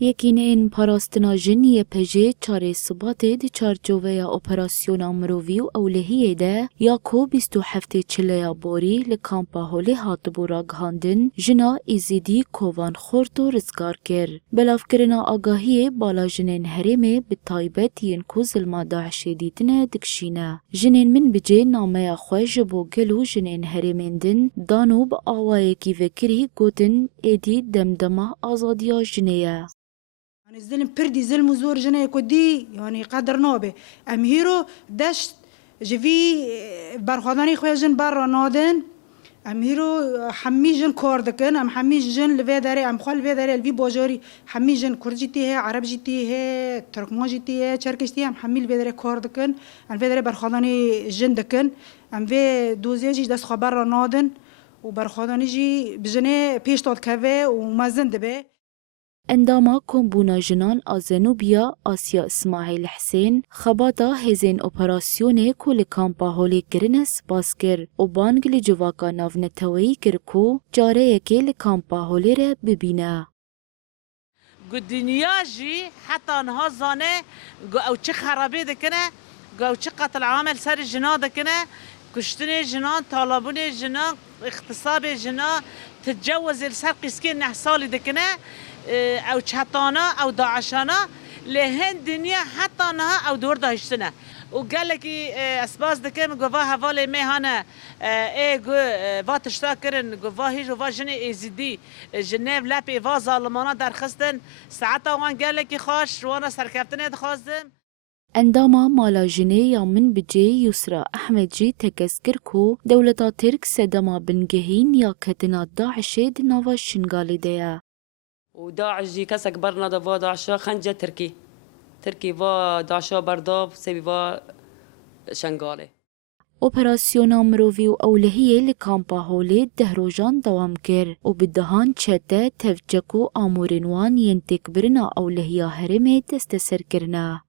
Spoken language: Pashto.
یکینین پاراستنا جنیه پجه چاره صباته دی چارچوه اپراسیونا مرووی و اولهیه ده یا کو 27 چلیا بوری لکامپا هولی هاتبورا گهاندن جنا ایزیدی کووان خورد و رزگار کر. بلاف کرنا آگاهی بالا جنین هرمه به تایبت ین کو ظلما داعش دیتنه دکشینه. جنین من بجه نامه خواه بو گلو جنین هرمین دن دانو با آوائه کی وکری گوتن ایدی دمدمه آزادیا جنیه. يعني الظلم بردي ظلم وزور جناي كودي يعني قدر نوبه ام هيرو دشت جفي برخواداني خويا جن برا نادن ام هيرو حمي جن كوردكن ام حمي جن لفيداري ام خال لفيداري الفي بوجوري حمي جن كرد جيتي هي عرب جيتي هي تركمان جيتي هي تشركشتي ام حمي لفيداري كوردكن ام فيداري برخواداني جن دكن ام في دوزيجي دست خبر نادن وبرخواداني جي بجنه بيش داد كافي وما زند به انداما کمبونا جنان آزنوبیا آسیا اسماعیل حسین خباتا هزین اپراسیونه کو لکامپا هولی کرنه سپاس کر و بانگ لجواکا ناونتوی کر کو جاره یکی لکامپا هولی ره ببینه. دنیا جی حتی انها زانه او چه خرابی دکنه او چه قتل عامل سر جنا دکنه کشتن جنا طالبون جنا اغتصاب جنا تتجوز السر قسكين نحصالي دكنا او شحطانا او داعشانا لهن دنيا حتى انها او دور داهشتنا وقال لك اسباس دكم قفا هفالي مهانا ايه قو تشتاكرن قفا هيج وفا جني ازيدي جنيف لابي فا ظالمانا در خستن ساعتا وان قال لك خاش وانا سركبتني دخازم انداما مالا جنه یا من بجه یسرا احمد جی تکسکر کو دولتا ترک سدما بنگهین یا کتنا داعش دناوا شنگالی دیا. وداعش جی کس اکبرنا دوا داعشا خنجه ترکی و داعشا برداب سبی و شنگاله. اپراسیونا مرووی و اولهیه لکامپا هولی دهروجان دوام کر و بدهان چته تفجکو آمورنوان ینتک برنا اولهیا هرمه دست سر کرنا.